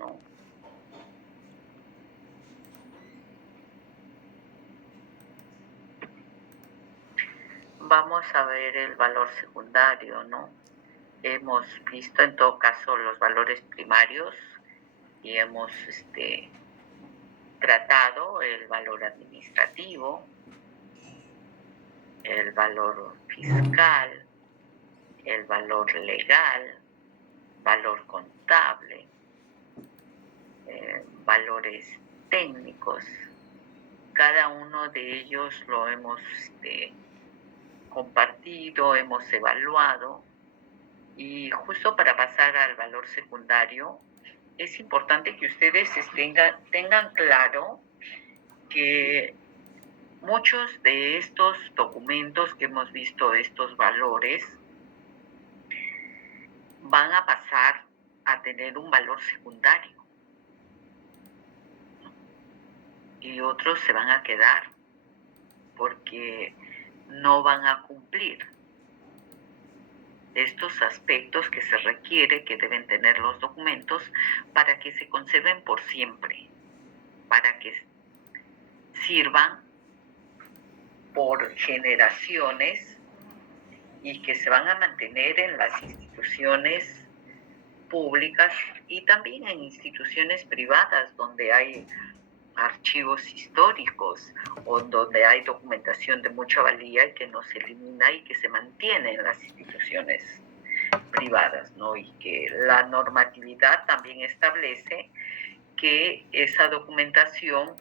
¿no? Vamos a ver el valor secundario, ¿no? Hemos visto en todo caso los valores primarios y hemos tratado el valor administrativo, el valor fiscal, el valor legal, valor contable, valores técnicos. Cada uno de ellos lo hemos compartido, hemos evaluado, y justo para pasar al valor secundario es importante que ustedes tengan claro que muchos de estos documentos que hemos visto, estos valores, van a pasar a tener un valor secundario y otros se van a quedar porque no van a cumplir estos aspectos que se requiere que deben tener los documentos para que se conserven por siempre, para que sirvan por generaciones y que se van a mantener en las instituciones públicas y también en instituciones privadas donde hay archivos históricos o donde hay documentación de mucha valía y que no se elimina y que se mantiene en las instituciones privadas, ¿no? Y que la normatividad también establece que esa documentación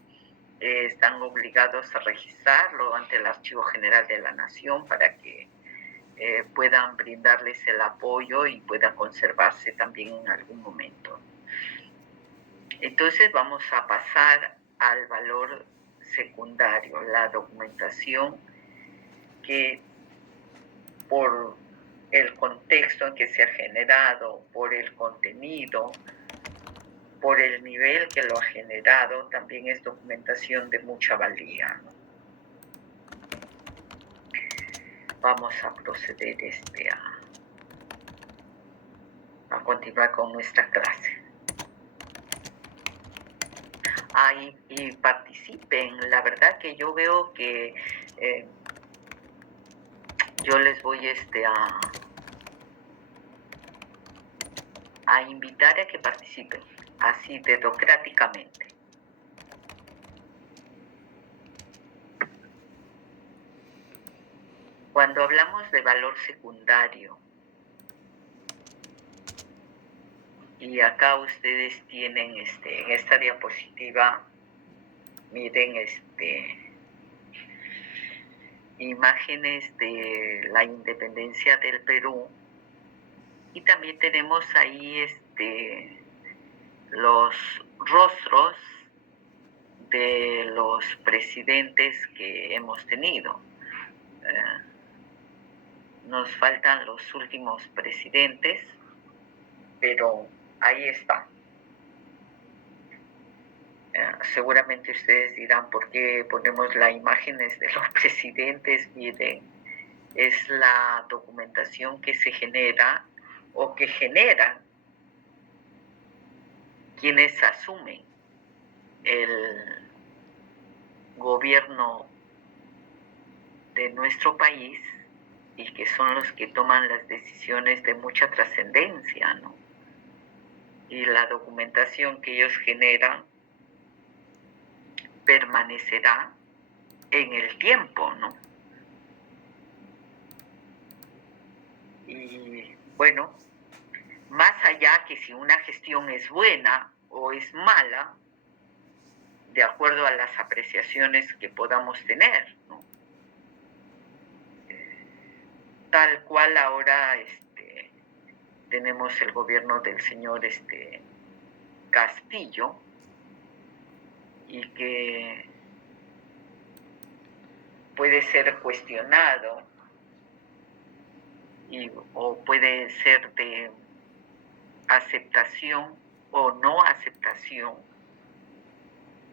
están obligados a registrarlo ante el Archivo General de la Nación para que puedan brindarles el apoyo y pueda conservarse también en algún momento. Entonces vamos a pasar al valor secundario, la documentación que por el contexto en que se ha generado, por el contenido, por el nivel que lo ha generado, también es documentación de mucha valía, ¿no? Vamos a proceder a continuar con nuestra clase. Y participen. La verdad que yo veo que yo les voy a invitar a que participen, así dedocráticamente. Cuando hablamos de valor secundario, y acá ustedes tienen en esta diapositiva, miren imágenes de la independencia del Perú, y también tenemos ahí los rostros de los presidentes que hemos tenido. Nos faltan los últimos presidentes, pero ahí está. Seguramente ustedes dirán por qué ponemos las imágenes de los presidentes. Miren, es la documentación que se genera o que generan quienes asumen el gobierno de nuestro país y que son los que toman las decisiones de mucha trascendencia, ¿no? Y la documentación que ellos generan permanecerá en el tiempo, ¿no? Y bueno, más allá que si una gestión es buena o es mala, de acuerdo a las apreciaciones que podamos tener, ¿no? Tal cual ahora tenemos el gobierno del señor Castillo, y que puede ser cuestionado o puede ser de aceptación o no aceptación,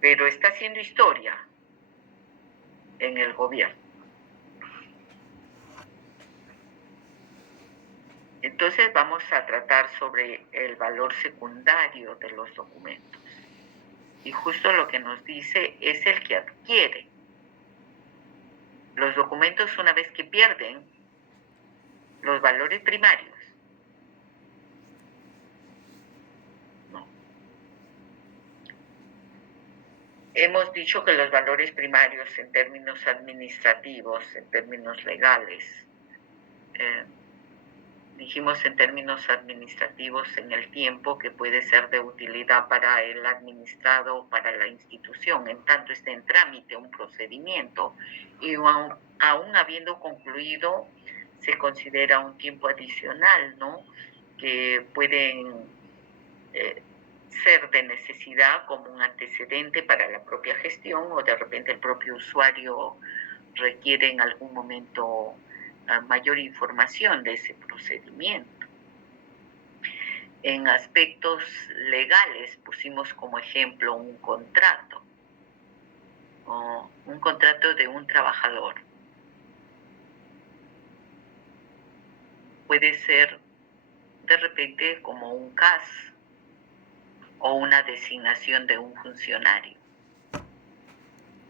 pero está haciendo historia en el gobierno. Entonces vamos a tratar sobre el valor secundario de los documentos. Y justo lo que nos dice es el que adquiere. Los documentos, una vez que pierden los valores primarios, no. Hemos dicho que los valores primarios en términos administrativos, en términos legales, dijimos en términos administrativos en el tiempo que puede ser de utilidad para el administrado o para la institución, en tanto esté en trámite un procedimiento y aún habiendo concluido se considera un tiempo adicional, ¿no? Que pueden ser de necesidad como un antecedente para la propia gestión o de repente el propio usuario requiere en algún momento mayor información de ese procedimiento. En aspectos legales pusimos como ejemplo un contrato, o un contrato de un trabajador. Puede ser de repente como un CAS o una designación de un funcionario.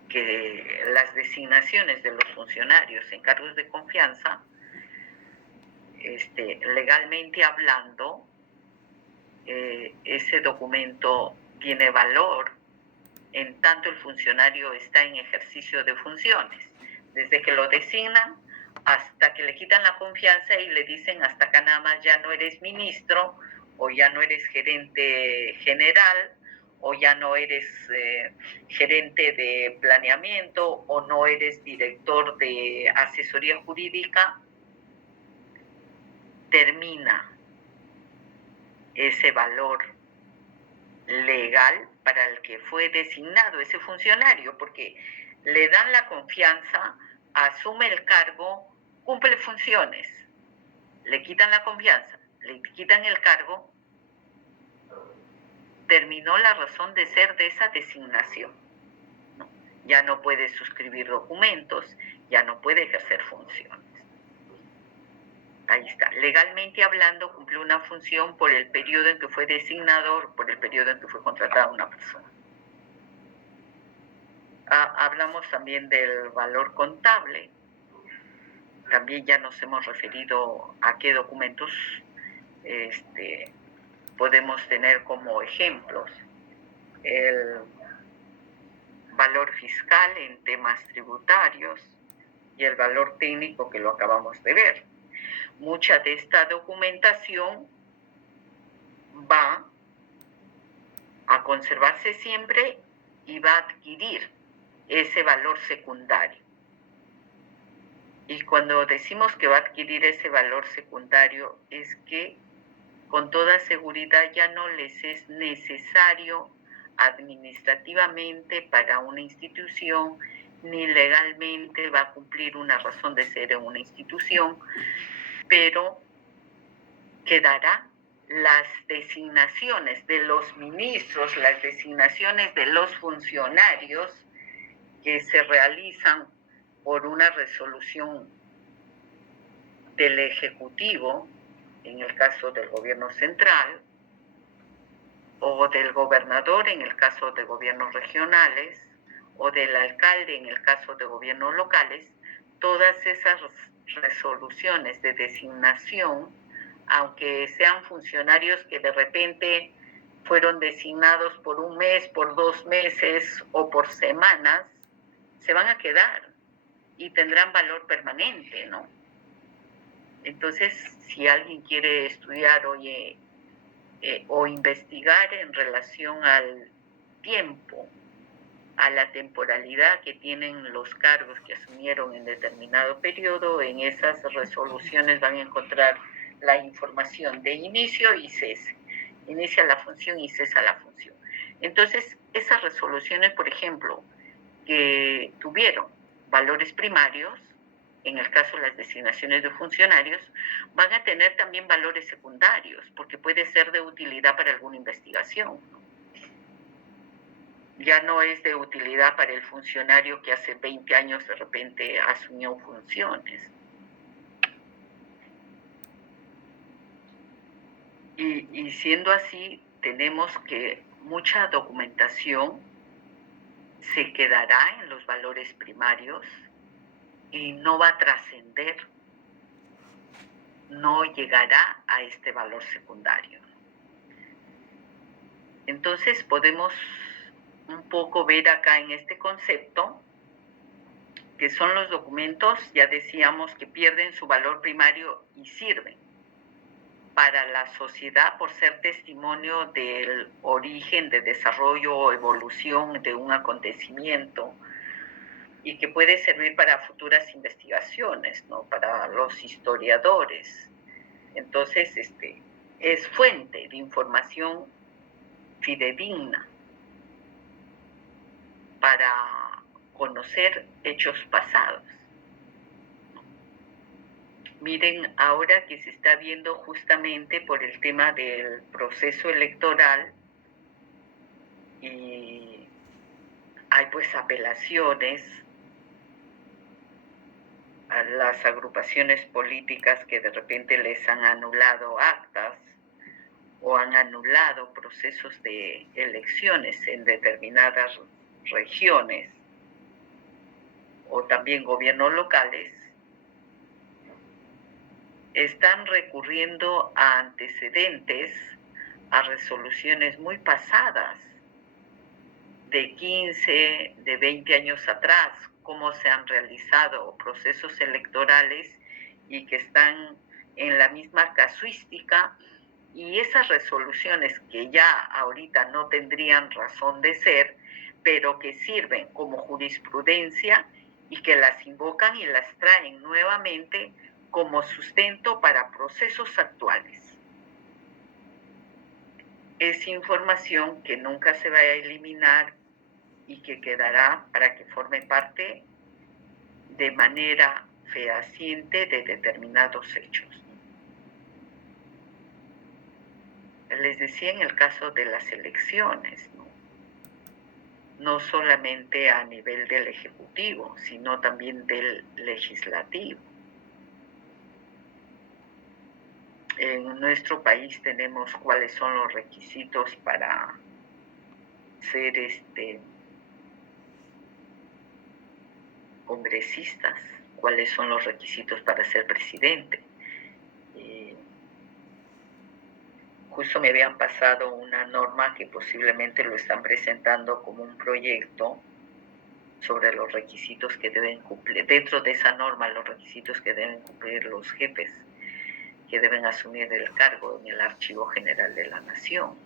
Que las designaciones de los funcionarios en cargos de confianza, legalmente hablando, ese documento tiene valor en tanto el funcionario está en ejercicio de funciones, desde que lo designan hasta que le quitan la confianza y le dicen hasta acá nada más ya no eres ministro o ya no eres gerente general o ya no eres gerente de planeamiento o no eres director de asesoría jurídica, termina ese valor legal para el que fue designado ese funcionario, porque le dan la confianza, asume el cargo, cumple funciones, le quitan la confianza, le quitan el cargo, terminó la razón de ser de esa designación. ¿No? Ya no puede suscribir documentos, ya no puede ejercer funciones. Ahí está. Legalmente hablando, cumplió una función por el periodo en que fue designado, por el periodo en que fue contratada una persona. Hablamos también del valor contable. También ya nos hemos referido a qué documentos podemos tener como ejemplos. El valor fiscal en temas tributarios y el valor técnico que lo acabamos de ver. Mucha de esta documentación va a conservarse siempre y va a adquirir ese valor secundario. Y cuando decimos que va a adquirir ese valor secundario es que con toda seguridad ya no les es necesario administrativamente para una institución ni legalmente va a cumplir una razón de ser en una institución, pero quedará las designaciones de los ministros, las designaciones de los funcionarios que se realizan por una resolución del Ejecutivo, en el caso del gobierno central, o del gobernador en el caso de gobiernos regionales, o del alcalde en el caso de gobiernos locales, todas esas resoluciones de designación, aunque sean funcionarios que de repente fueron designados por un mes, por 2 meses o por semanas, se van a quedar y tendrán valor permanente, ¿no? Entonces, si alguien quiere estudiar, o investigar en relación al tiempo, a la temporalidad que tienen los cargos que asumieron en determinado periodo, en esas resoluciones van a encontrar la información de inicio y cese. Inicia la función y cesa la función. Entonces, esas resoluciones, por ejemplo, que tuvieron valores primarios, en el caso de las designaciones de funcionarios, van a tener también valores secundarios, porque puede ser de utilidad para alguna investigación, ¿no? Ya no es de utilidad para el funcionario que hace 20 años de repente asumió funciones. Y siendo así, tenemos que mucha documentación se quedará en los valores primarios y no va a trascender, no llegará a este valor secundario. Entonces podemos un poco ver acá en este concepto que son los documentos, ya decíamos, que pierden su valor primario y sirven para la sociedad por ser testimonio del origen, de desarrollo o evolución de un acontecimiento y que puede servir para futuras investigaciones, ¿no? Para los historiadores. Entonces, es fuente de información fidedigna para conocer hechos pasados. Miren, ahora que se está viendo justamente por el tema del proceso electoral y hay pues apelaciones a las agrupaciones políticas que de repente les han anulado actas o han anulado procesos de elecciones en determinadas regiones o también gobiernos locales, están recurriendo a antecedentes, a resoluciones muy pasadas, de 15, de 20 años atrás, cómo se han realizado procesos electorales y que están en la misma casuística, y esas resoluciones que ya ahorita no tendrían razón de ser, pero que sirven como jurisprudencia y que las invocan y las traen nuevamente como sustento para procesos actuales. Es información que nunca se va a eliminar y que quedará para que forme parte de manera fehaciente de determinados hechos. Les decía en el caso de las elecciones, no solamente a nivel del Ejecutivo, sino también del Legislativo. En nuestro país tenemos cuáles son los requisitos para ser congresistas, cuáles son los requisitos para ser presidente. Justo me habían pasado una norma que posiblemente lo están presentando como un proyecto sobre los requisitos que deben cumplir, dentro de esa norma, los requisitos que deben cumplir los jefes que deben asumir el cargo en el Archivo General de la Nación.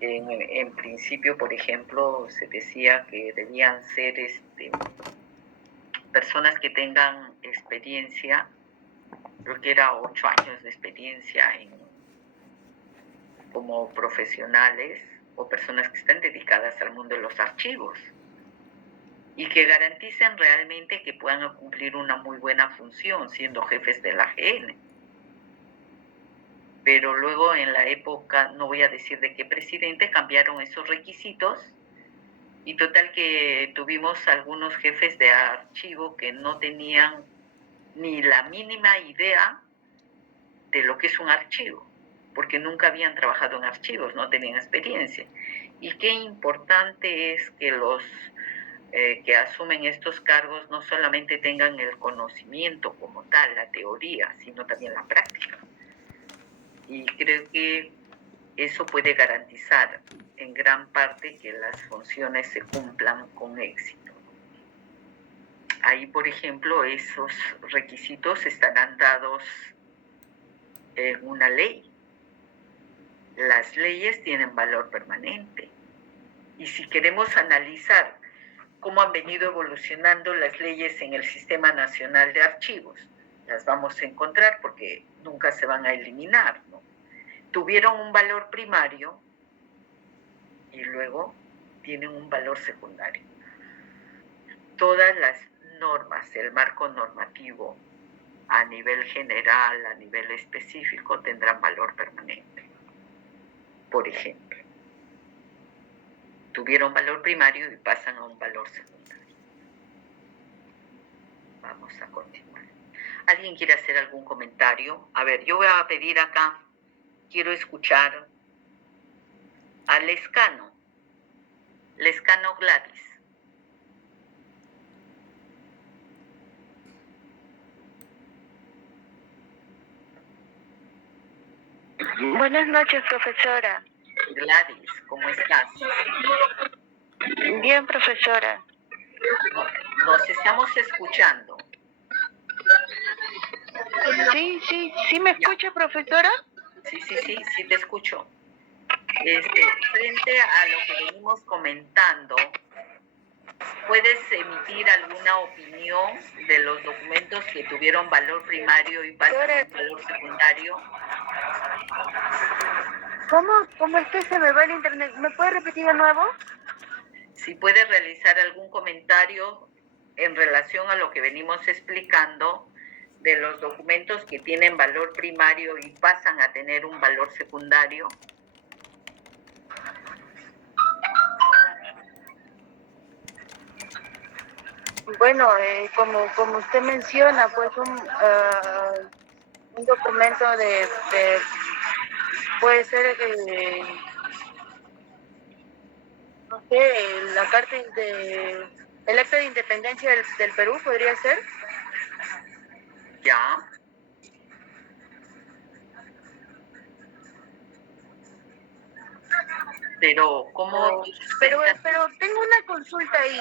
En principio, por ejemplo, se decía que debían ser personas que tengan experiencia, creo que era 8 años de experiencia como profesionales o personas que están dedicadas al mundo de los archivos y que garanticen realmente que puedan cumplir una muy buena función siendo jefes de la AGN. Pero luego en la época, no voy a decir de qué presidente, cambiaron esos requisitos y total que tuvimos algunos jefes de archivo que no tenían ni la mínima idea de lo que es un archivo, porque nunca habían trabajado en archivos, no tenían experiencia. Y qué importante es que los que asumen estos cargos no solamente tengan el conocimiento como tal, la teoría, sino también la práctica. Y creo que eso puede garantizar en gran parte que las funciones se cumplan con éxito. Ahí, por ejemplo, esos requisitos estarán dados en una ley. Las leyes tienen valor permanente. Y si queremos analizar cómo han venido evolucionando las leyes en el Sistema Nacional de Archivos, las vamos a encontrar porque nunca se van a eliminar, ¿no? Tuvieron un valor primario y luego tienen un valor secundario. Todas las normas, el marco normativo a nivel general, a nivel específico, tendrán valor permanente. Por ejemplo, tuvieron valor primario y pasan a un valor secundario. Vamos a continuar. ¿Alguien quiere hacer algún comentario? A ver, yo voy a pedir acá quiero escuchar a Lescano. Lescano Gladys. Buenas noches, profesora. Gladys, ¿cómo estás? Bien, profesora. Nos estamos escuchando. Sí, ¿me escucha, profesora? Sí, te escucho. Frente a lo que venimos comentando, ¿puedes emitir alguna opinión de los documentos que tuvieron valor primario y pasan a valor secundario? ¿Cómo es que se me va el internet? ¿Me puede repetir de nuevo? Si puedes realizar algún comentario en relación a lo que venimos explicando de los documentos que tienen valor primario y pasan a tener un valor secundario. Bueno, como usted menciona, pues un documento puede ser, no sé, la carta el acta de independencia del Perú, ¿podría ser? Ya. Pero, ¿cómo? Pero tengo una consulta ahí.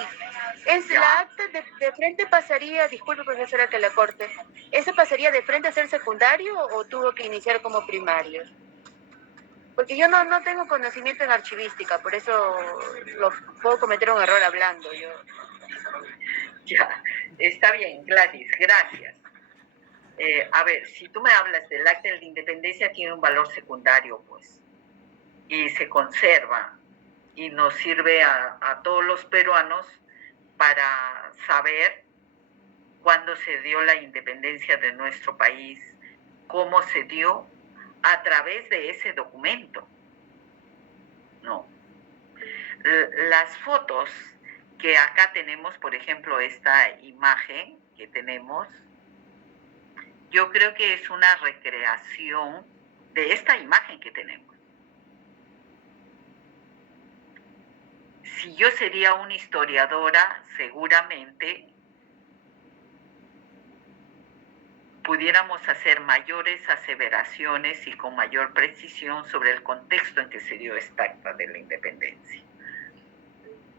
La acta de frente pasaría, disculpe profesora que la corte, ¿esa pasaría de frente a ser secundario o tuvo que iniciar como primario? Porque yo no tengo conocimiento en archivística, por eso puedo cometer un error hablando. Ya, está bien, Gladys, gracias. A ver, si tú me hablas del acta de la independencia, tiene un valor secundario, pues, y se conserva y nos sirve a todos los peruanos para saber cuándo se dio la independencia de nuestro país, cómo se dio a través de ese documento. No. Las fotos que acá tenemos, por ejemplo, esta imagen que tenemos, yo creo que es una recreación de esta imagen que tenemos. Si yo sería una historiadora, seguramente pudiéramos hacer mayores aseveraciones y con mayor precisión sobre el contexto en que se dio esta acta de la independencia.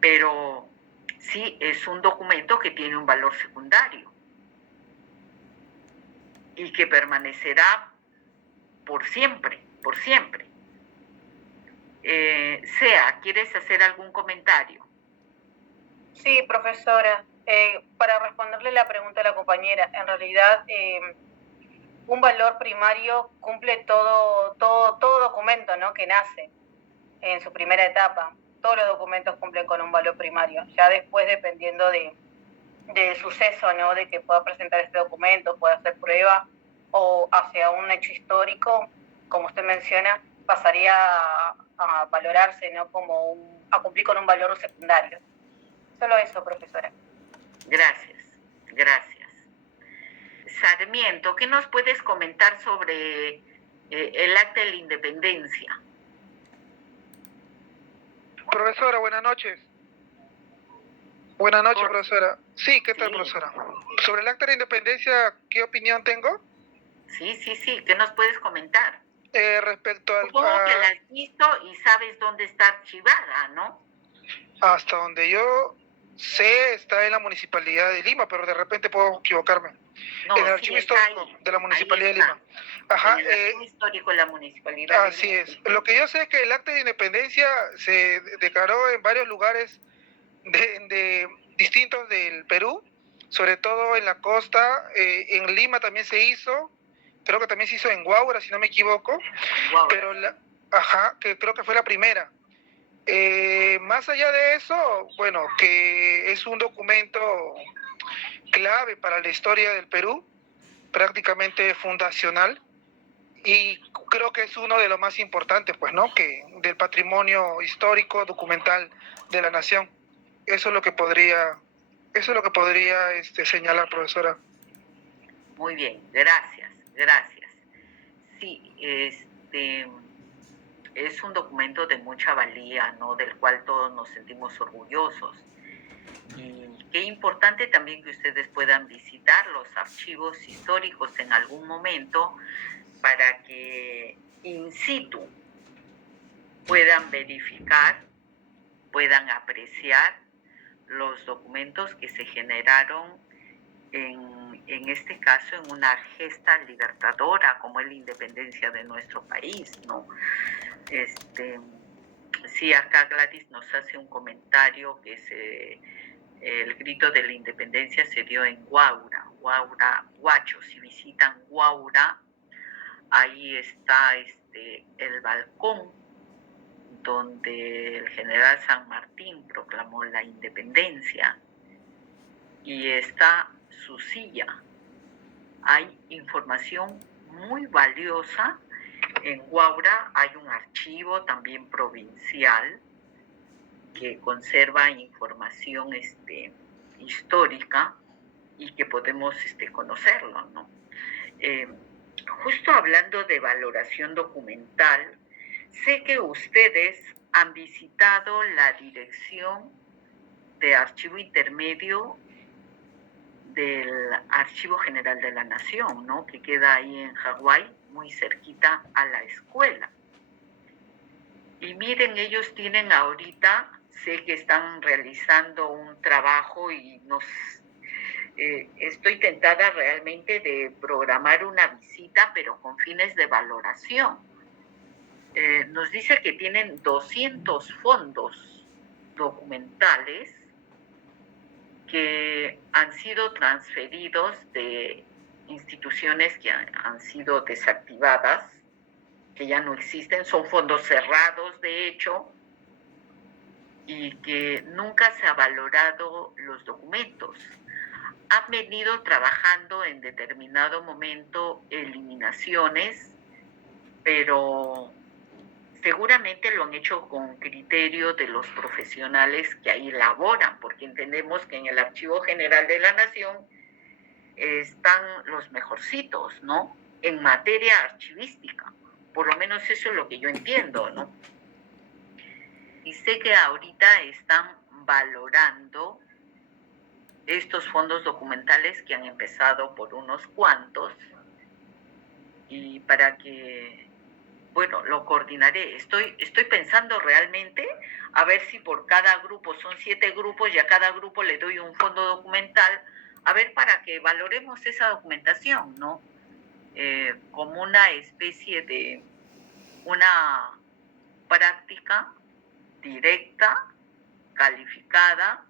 Pero sí es un documento que tiene un valor secundario y que permanecerá por siempre, por siempre. Sea, ¿quieres hacer algún comentario? Sí, profesora. Para responderle la pregunta a la compañera, en realidad un valor primario cumple todo documento, ¿no?, que nace en su primera etapa. Todos los documentos cumplen con un valor primario. Ya después, dependiendo del suceso, ¿no?, de que pueda presentar este documento, pueda hacer prueba o hacia un hecho histórico, como usted menciona, pasaría a valorarse, ¿no?, a cumplir con un valor secundario. Solo eso, profesora. Gracias. Sarmiento, ¿qué nos puedes comentar sobre el acta de la independencia? Profesora, buenas noches. Buenas noches, profesora. Sí, ¿qué tal, profesora? Sobre el acta de la independencia, ¿qué opinión tengo? Sí, ¿qué nos puedes comentar? Respecto al... Supongo que la has visto y sabes dónde está archivada, ¿no? Hasta donde yo sé, está en la Municipalidad de Lima, pero de repente puedo equivocarme. No, en el archivo histórico de la Municipalidad de Lima. Ajá. En el archivo histórico de la Municipalidad de Lima. Así es. Lo que yo sé es que el acta de independencia se declaró en varios lugares de distintos del Perú, sobre todo en la costa. En Lima también se hizo, creo que también se hizo en Huaura, si no me equivoco. Pero que creo que fue la primera. Más allá de eso, bueno, que es un documento clave para la historia del Perú, prácticamente fundacional, y creo que es uno de los más importantes, pues, ¿no?, que del patrimonio histórico documental de la nación. Eso es lo que podría señalar, profesora. Muy bien, gracias. Sí, es un documento de mucha valía, ¿no? Del cual todos nos sentimos orgullosos. Y qué importante también que ustedes puedan visitar los archivos históricos en algún momento para que in situ puedan verificar, puedan apreciar los documentos que se generaron en este caso en una gesta libertadora como es la independencia de nuestro país, ¿no? Sí, acá Gladys nos hace un comentario que el grito de la independencia se dio en Huaura, Huacho. Si visitan Huaura, ahí está el balcón donde el general San Martín proclamó la independencia y está su silla. Hay información muy valiosa. En Huaura hay un archivo también provincial que conserva información histórica y que podemos conocerlo, ¿no? Justo hablando de valoración documental, sé que ustedes han visitado la Dirección de Archivo Intermedio del Archivo General de la Nación, ¿no? Que queda ahí en Hawái, muy cerquita a la escuela. Y miren, ellos tienen ahorita, sé que están realizando un trabajo y estoy tentada realmente de programar una visita, pero con fines de valoración. Nos dice que tienen 200 fondos documentales que han sido transferidos de instituciones que han sido desactivadas, que ya no existen, son fondos cerrados de hecho, y que nunca se ha valorado los documentos. Han venido trabajando en determinado momento eliminaciones, pero seguramente lo han hecho con criterio de los profesionales que ahí laboran, porque entendemos que en el Archivo General de la Nación están los mejorcitos, ¿no? En materia archivística. Por lo menos eso es lo que yo entiendo, ¿no? Y sé que ahorita están valorando estos fondos documentales que han empezado por unos cuantos y para que, bueno, lo coordinaré. Estoy pensando realmente a ver si por cada grupo, son 7 grupos y a cada grupo le doy un fondo documental, a ver para que valoremos esa documentación, ¿no? Como una especie de una práctica directa, calificada.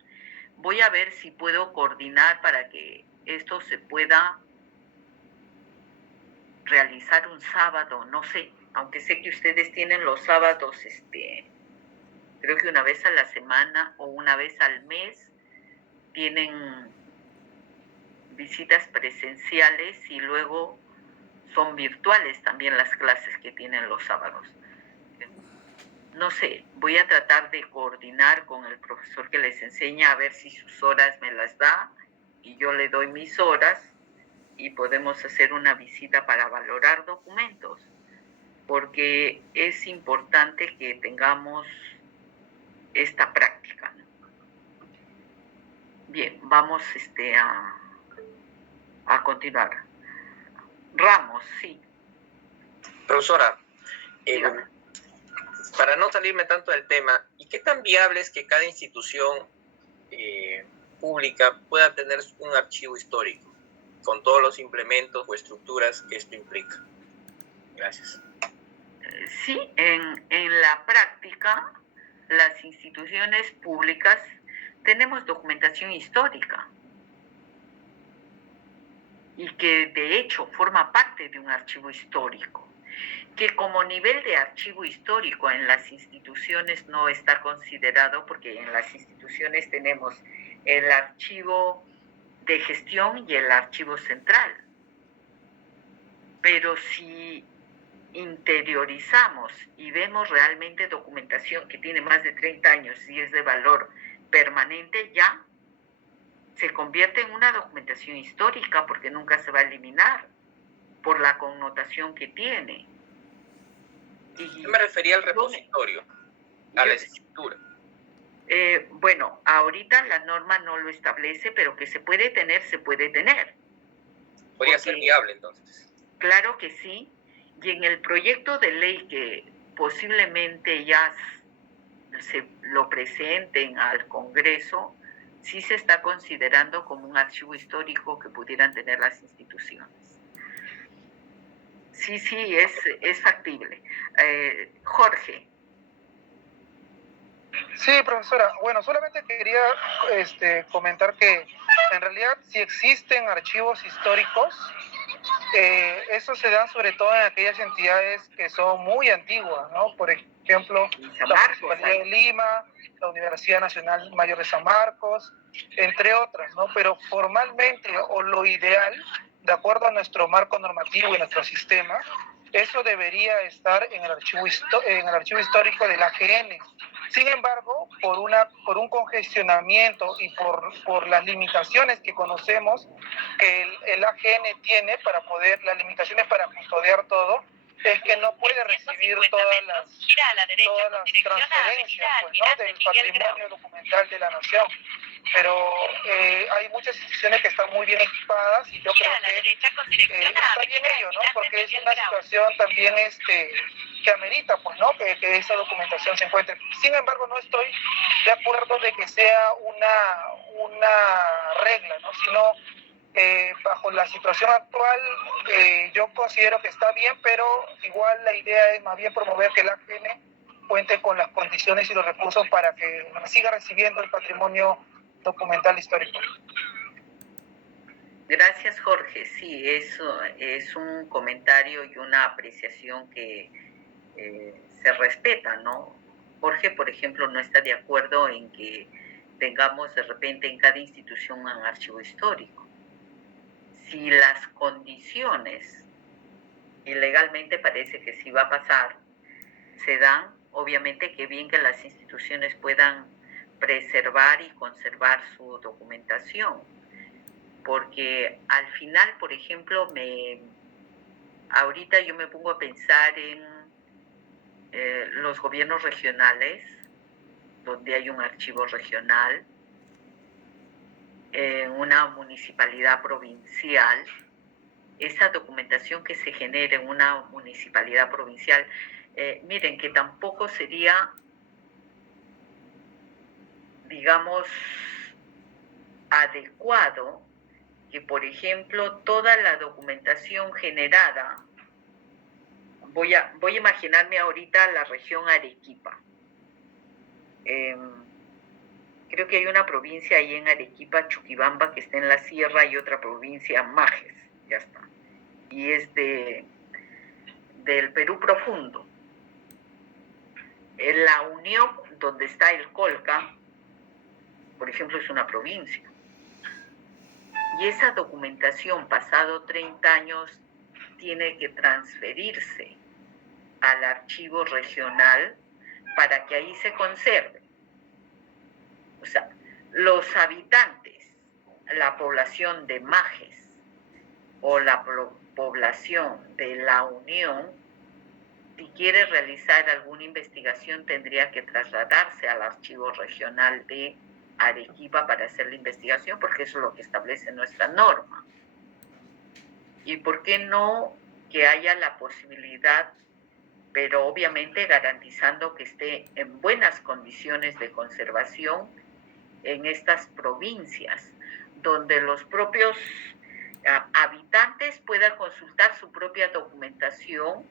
Voy a ver si puedo coordinar para que esto se pueda realizar un sábado, no sé, aunque sé que ustedes tienen los sábados, creo que una vez a la semana o una vez al mes, tienen visitas presenciales y luego son virtuales también las clases que tienen los sábados. No sé, voy a tratar de coordinar con el profesor que les enseña a ver si sus horas me las da y yo le doy mis horas y podemos hacer una visita para valorar documentos, porque es importante que tengamos esta práctica. Bien, vamos a continuar. Ramos, sí. Profesora, Dígame. para no salirme tanto del tema, ¿y qué tan viable es que cada institución pública pueda tener un archivo histórico con todos los implementos o estructuras que esto implica? Gracias. Sí, en la práctica, las instituciones públicas tenemos documentación histórica y que de hecho forma parte de un archivo histórico, que como nivel de archivo histórico en las instituciones no está considerado, porque en las instituciones tenemos el archivo de gestión y el archivo central. Pero si interiorizamos y vemos realmente documentación que tiene más de 30 años y es de valor permanente, ya se convierte en una documentación histórica porque nunca se va a eliminar por la connotación que tiene. Y Yo me refería al repositorio, a la escritura. Bueno, ahorita la norma no lo establece, pero que se puede tener, se puede tener. Podría ser viable entonces. Claro que sí. Y en el proyecto de ley que posiblemente ya se lo presenten al Congreso, sí se está considerando como un archivo histórico que pudieran tener las instituciones. Sí, es factible. Jorge. Sí, profesora. Bueno, solamente quería comentar que en realidad si existen archivos históricos, eso se da sobre todo en aquellas entidades que son muy antiguas, ¿no? Por ejemplo, la Municipalidad de Lima, la Universidad Nacional Mayor de San Marcos, entre otras, ¿no? Pero formalmente, o lo ideal, de acuerdo a nuestro marco normativo y nuestro sistema, eso debería estar en el archivo histórico del AGN. Sin embargo, por un congestionamiento y por las limitaciones que conocemos que el AGN tiene las limitaciones para custodiar todo, es que no puede recibir todas las transferencias pues, ¿no? del patrimonio documental de la nación. Pero hay muchas instituciones que están muy bien equipadas y yo creo que está bien ello, ¿no? Porque es una situación también que amerita, pues, ¿no? Que esa documentación se encuentre. Sin embargo, no estoy de acuerdo de que sea una regla, ¿no? Sino bajo la situación actual, yo considero que está bien, pero igual la idea es más bien promover que el AGN cuente con las condiciones y los recursos para que siga recibiendo el patrimonio documental histórico. Gracias, Jorge. Sí, eso es un comentario y una apreciación que se respeta, ¿no? Jorge, por ejemplo, no está de acuerdo en que tengamos de repente en cada institución un archivo histórico. Si las condiciones, y legalmente parece que sí va a pasar, se dan, obviamente que bien que las instituciones puedan preservar y conservar su documentación, porque al final, por ejemplo, ahorita yo me pongo a pensar en los gobiernos regionales, donde hay un archivo regional, en una municipalidad provincial, esa documentación que se genera en una municipalidad provincial, miren que tampoco sería, digamos, adecuado que, por ejemplo, toda la documentación generada, voy a imaginarme ahorita la región Arequipa. Creo que hay una provincia ahí en Arequipa, Chuquibamba, que está en la sierra, y otra provincia, Majes, ya está. Y es del Perú profundo. En la Unión, donde está el Colca, por ejemplo, es una provincia. Y esa documentación, pasado 30 años, tiene que transferirse al archivo regional para que ahí se conserve. O sea, los habitantes, la población de Majes o la población de la Unión, si quiere realizar alguna investigación, tendría que trasladarse al archivo regional de Arequipa para hacer la investigación, porque eso es lo que establece nuestra norma. ¿Y por qué no que haya la posibilidad, pero obviamente garantizando que esté en buenas condiciones de conservación en estas provincias, donde los propios habitantes puedan consultar su propia documentación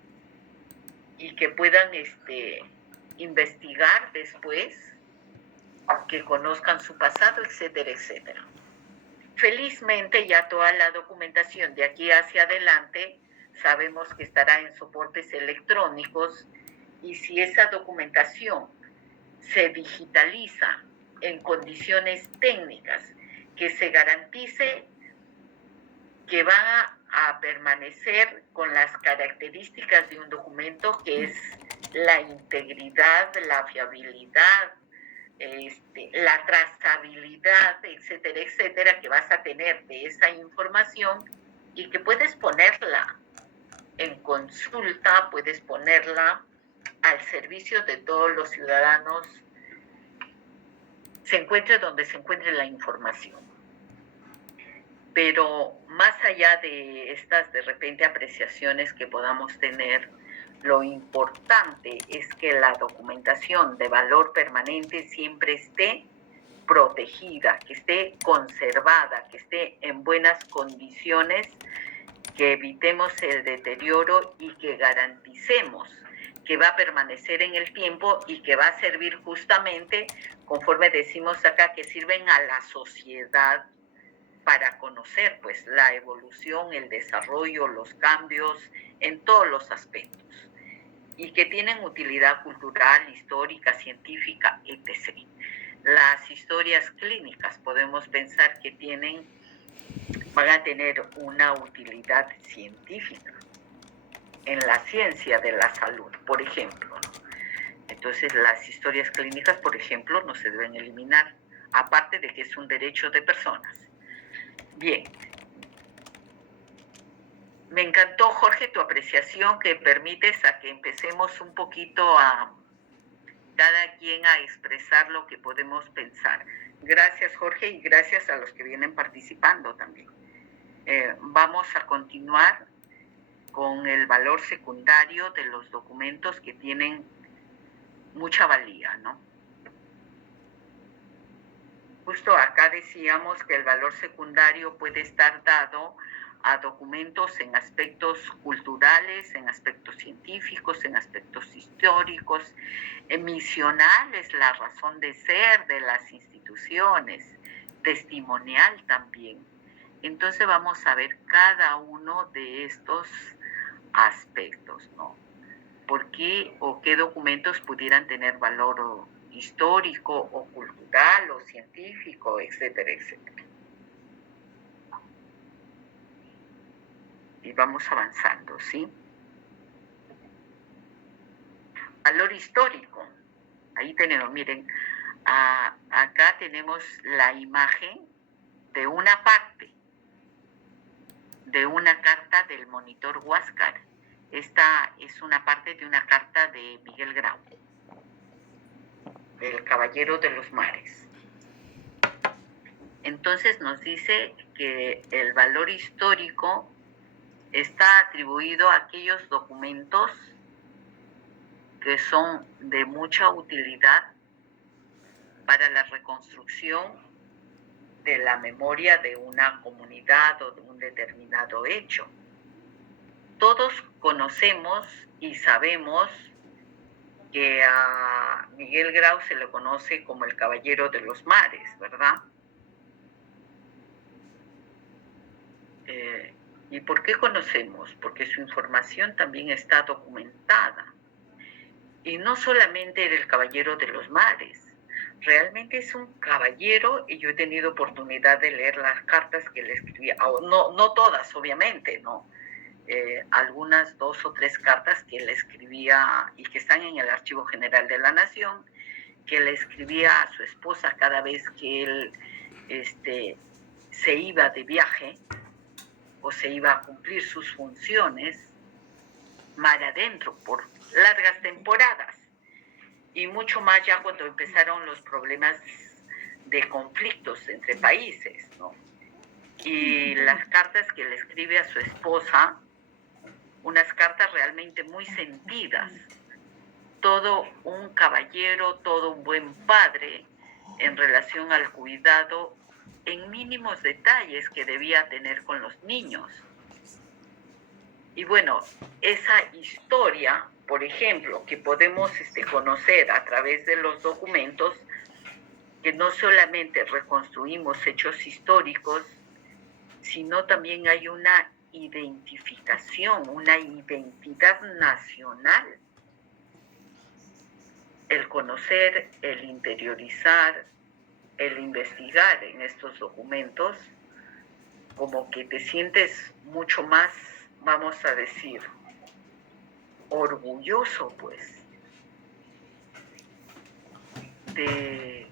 y que puedan investigar después, que conozcan su pasado, etcétera, etcétera. Felizmente ya toda la documentación de aquí hacia adelante sabemos que estará en soportes electrónicos, y si esa documentación se digitaliza en condiciones técnicas que se garantice que va a permanecer con las características de un documento, que es la integridad, la fiabilidad, la trazabilidad, etcétera, etcétera, que vas a tener de esa información, y que puedes ponerla en consulta, puedes ponerla al servicio de todos los ciudadanos, se encuentre donde se encuentre la información. Pero más allá de estas de repente apreciaciones que podamos tener, lo importante es que la documentación de valor permanente siempre esté protegida, que esté conservada, que esté en buenas condiciones, que evitemos el deterioro y que garanticemos que va a permanecer en el tiempo y que va a servir justamente, conforme decimos acá, que sirven a la sociedad para conocer pues la evolución, el desarrollo, los cambios en todos los aspectos, y que tienen utilidad cultural, histórica, científica, etc. Las historias clínicas podemos pensar que van a tener una utilidad científica en la ciencia de la salud, por ejemplo. Entonces, las historias clínicas, por ejemplo, no se deben eliminar, aparte de que es un derecho de personas. Bien. Me encantó, Jorge, tu apreciación, que permites a que empecemos un poquito a cada quien a expresar lo que podemos pensar. Gracias, Jorge, y gracias a los que vienen participando también. Vamos a continuar con el valor secundario de los documentos que tienen mucha valía, ¿no? Justo acá decíamos que el valor secundario puede estar dado a documentos en aspectos culturales, en aspectos científicos, en aspectos históricos, misionales, la razón de ser de las instituciones, testimonial también. Entonces vamos a ver cada uno de estos aspectos, ¿no? ¿Por qué o qué documentos pudieran tener valor histórico o cultural o científico, etcétera, etcétera? Y vamos avanzando, ¿sí? Valor histórico. Ahí tenemos, miren, acá tenemos la imagen de una parte de una carta del monitor Huáscar. Esta es una parte de una carta de Miguel Grau, el Caballero de los Mares. Entonces nos dice que el valor histórico está atribuido a aquellos documentos que son de mucha utilidad para la reconstrucción de la memoria de una comunidad o de un determinado hecho. Todos conocemos y sabemos que a Miguel Grau se le conoce como el Caballero de los Mares, ¿verdad? ¿Y por qué conocemos? Porque su información también está documentada. Y no solamente era el Caballero de los Mares, realmente es un caballero, y yo he tenido oportunidad de leer las cartas que le escribía, no todas, obviamente, ¿no? Algunas 2 o 3 cartas que le escribía y que están en el Archivo General de la Nación, que le escribía a su esposa cada vez que él se iba de viaje o se iba a cumplir sus funciones mar adentro por largas temporadas, y mucho más ya cuando empezaron los problemas de conflictos entre países, ¿no? Y las cartas que le escribe a su esposa, unas cartas realmente muy sentidas, todo un caballero, todo un buen padre en relación al cuidado en mínimos detalles que debía tener con los niños. Y bueno, esa historia, por ejemplo, que podemos conocer a través de los documentos, que no solamente reconstruimos hechos históricos, sino también hay una identificación, una identidad nacional. El conocer, el interiorizar, el investigar en estos documentos, como que te sientes mucho más, vamos a decir, orgulloso, pues, de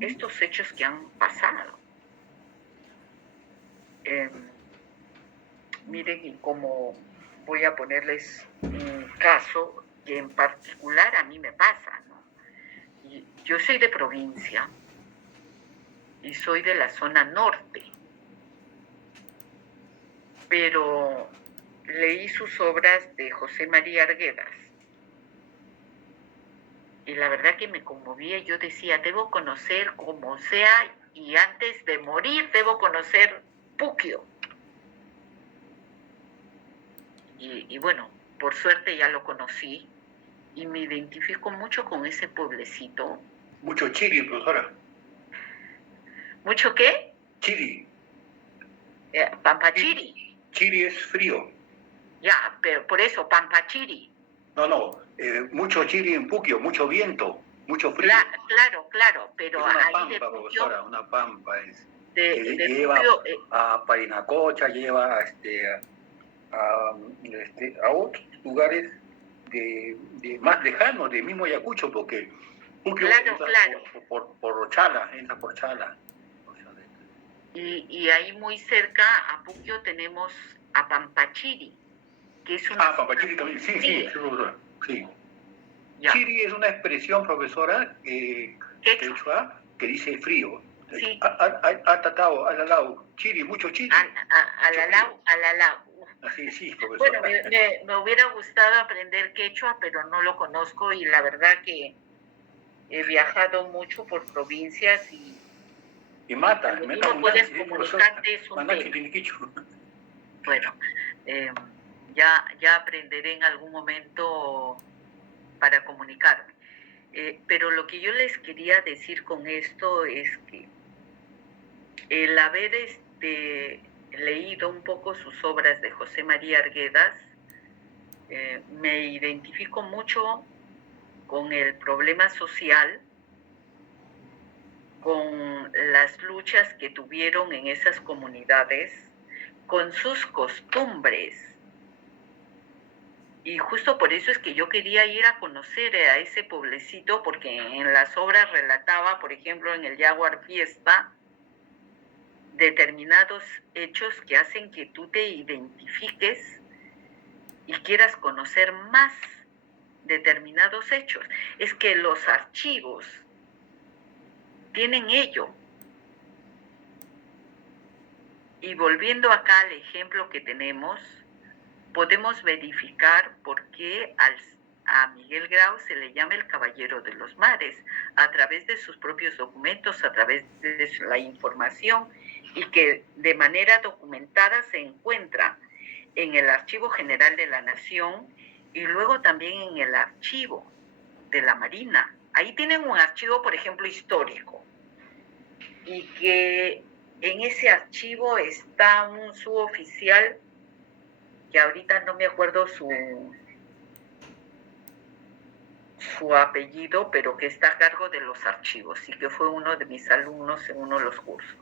estos hechos que han pasado. Miren, y como voy a ponerles un caso, que en particular a mí me pasa, ¿no? Y yo soy de provincia y soy de la zona norte, pero leí sus obras de José María Arguedas y la verdad que me conmovía. Yo decía, debo conocer como sea y antes de morir debo conocer Puquio. Y bueno, por suerte ya lo conocí y me identifico mucho con ese pueblecito. Mucho chiri, profesora. ¿Mucho qué? Chiri. Pampachiri. Chiri es frío. Ya, pero por eso, Pampachiri. No, mucho chiri en Puquio, mucho viento, mucho frío. Claro, pero es una ahí pampa, de Puquio, profesora, una pampa es. De lleva Puquio, a Parinacocha, lleva a otros lugares más lejanos, de mismo Ayacucho, porque Puquio claro. por Chala, entra por Chala. Y ahí muy cerca a Puquio tenemos a Pampachiri, que es una... Pampachiri también, sí, profesora. Sí. Ya. Chiri es una expresión, profesora, quechua, que dice frío. Sí. Ha tratado al lado, chiri, mucho chiri. Al alao. Así, sí, profesora. Bueno, me hubiera gustado aprender quechua, pero no lo conozco y la verdad que he viajado mucho por provincias y mata no puedes comunicarte, es un tema. Bueno, ya aprenderé en algún momento para comunicarme. Pero lo que yo les quería decir con esto es que el haber leído un poco sus obras de José María Arguedas, me identifico mucho con el problema social, con las luchas que tuvieron en esas comunidades, con sus costumbres. Y justo por eso es que yo quería ir a conocer a ese pueblecito, porque en las obras relataba, por ejemplo, en el Jaguar Fiesta, determinados hechos que hacen que tú te identifiques y quieras conocer más determinados hechos. Es que los archivos tienen ello. Y volviendo acá al ejemplo que tenemos, podemos verificar por qué a Miguel Grau se le llama el Caballero de los Mares, a través de sus propios documentos, a través de la información, y que de manera documentada se encuentra en el Archivo General de la Nación y luego también en el Archivo de la Marina. Ahí tienen un archivo, por ejemplo, histórico, y que en ese archivo está un suboficial, que ahorita no me acuerdo su apellido, pero que está a cargo de los archivos y que fue uno de mis alumnos en uno de los cursos.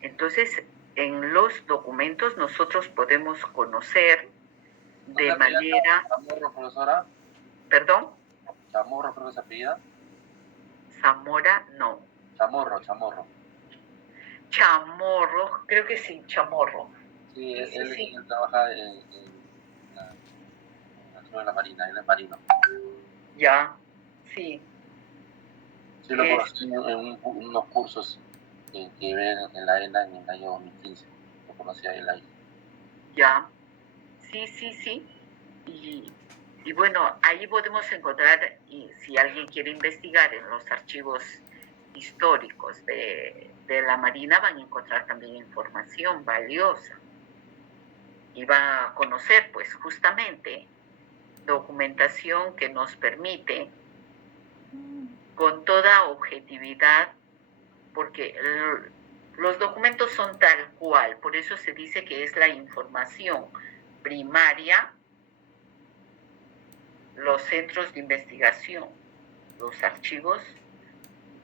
Entonces, en los documentos nosotros podemos conocer de manera... ¿Chamorro, profesora? ¿Perdón? ¿Chamorro, creo que se apellida? Zamora, no. Chamorro. Chamorro, creo que sí, Chamorro. Sí, él trabaja en la Marina, él es marino. Ya, sí. Sí, lo conocí en unos cursos que ven en la ENA en el año 2015. Lo conocí ahí en la isla. Ya, sí. Y bueno, ahí podemos encontrar, y si alguien quiere investigar en los archivos históricos de la Marina, van a encontrar también información valiosa. Y va a conocer, pues, justamente documentación que nos permite, con toda objetividad, porque los documentos son tal cual, por eso se dice que es la información primaria, los centros de investigación, los archivos,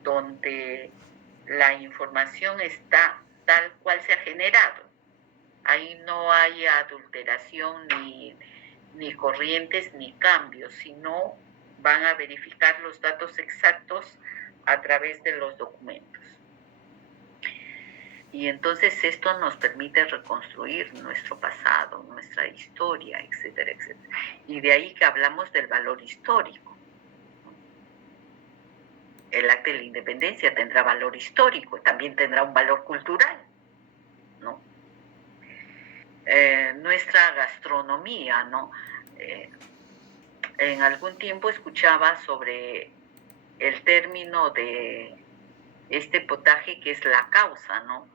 donde la información está tal cual se ha generado. Ahí no hay adulteración ni corrientes ni cambios, sino van a verificar los datos exactos a través de los documentos. Y entonces esto nos permite reconstruir nuestro pasado, nuestra historia, etcétera, etcétera. Y de ahí que hablamos del valor histórico. El acta de la independencia tendrá valor histórico, también tendrá un valor cultural, ¿no? Nuestra gastronomía, ¿no? En algún tiempo escuchaba sobre el término de este potaje que es la causa, ¿no?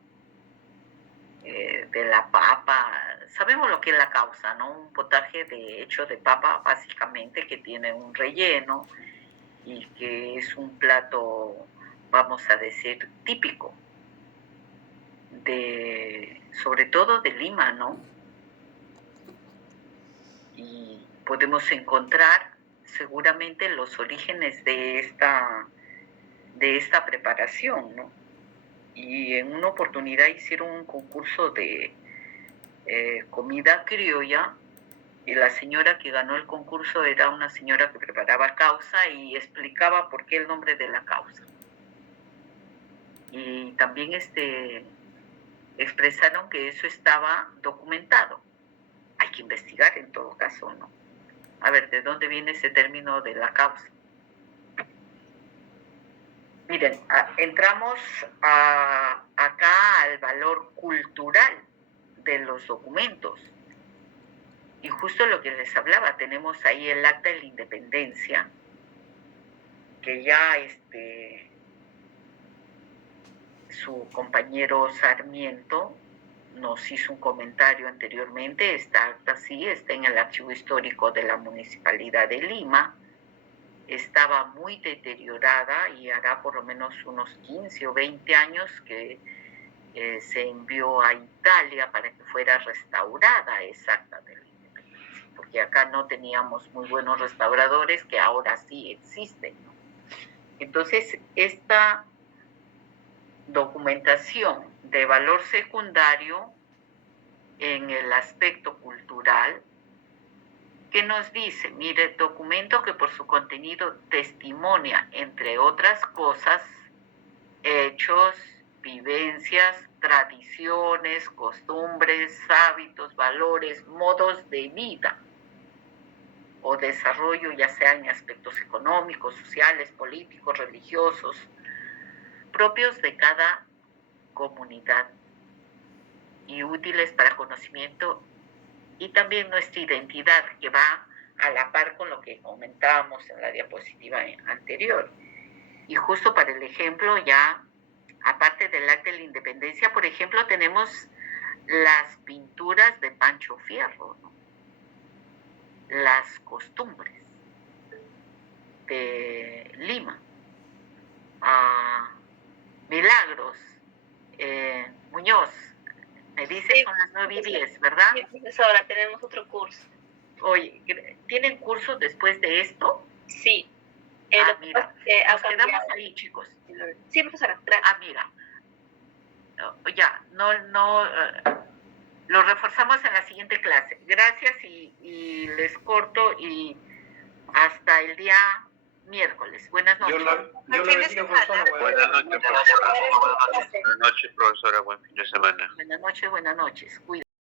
De la papa. Sabemos lo que es la causa, ¿no? Un potaje hecho de papa, básicamente, que tiene un relleno y que es un plato, vamos a decir, típico, sobre todo de Lima, ¿no? Y podemos encontrar seguramente los orígenes de esta preparación, ¿no? Y en una oportunidad hicieron un concurso de comida criolla, y la señora que ganó el concurso era una señora que preparaba causa y explicaba por qué el nombre de la causa. Y también expresaron que eso estaba documentado. Hay que investigar en todo caso, ¿no? A ver, ¿de dónde viene ese término de la causa? Miren, entramos acá al valor cultural de los documentos. Y justo lo que les hablaba, tenemos ahí el acta de la independencia, que ya su compañero Sarmiento nos hizo un comentario anteriormente. Esta acta sí está en el archivo histórico de la Municipalidad de Lima. Estaba muy deteriorada y hará por lo menos unos 15 o 20 años que se envió a Italia para que fuera restaurada esa acta de la independencia, porque acá no teníamos muy buenos restauradores, que ahora sí existen, ¿no? Entonces, esta documentación de valor secundario en el aspecto cultural, que nos dice, mire, documento que por su contenido testimonia, entre otras cosas, hechos, vivencias, tradiciones, costumbres, hábitos, valores, modos de vida o desarrollo, ya sea en aspectos económicos, sociales, políticos, religiosos, propios de cada comunidad y útiles para conocimiento y también nuestra identidad, que va a la par con lo que comentábamos en la diapositiva anterior. Y justo para el ejemplo, ya aparte del acta de la independencia, por ejemplo, tenemos las pinturas de Pancho Fierro, ¿no? Las costumbres de Lima, Milagros, Muñoz, me dice sí, son las 9:10, ¿verdad? Sí, profesora, tenemos otro curso. Oye, ¿tienen cursos después de esto? Sí. Mira, nos quedamos ahí, chicos. Sí, profesora, gracias. Mira, ya, lo reforzamos en la siguiente clase. Gracias y les corto y hasta el día miércoles. Buenas noches. Buenas noches, profesora. Buen fin de semana. Buenas noches, buenas noches. Cuídense.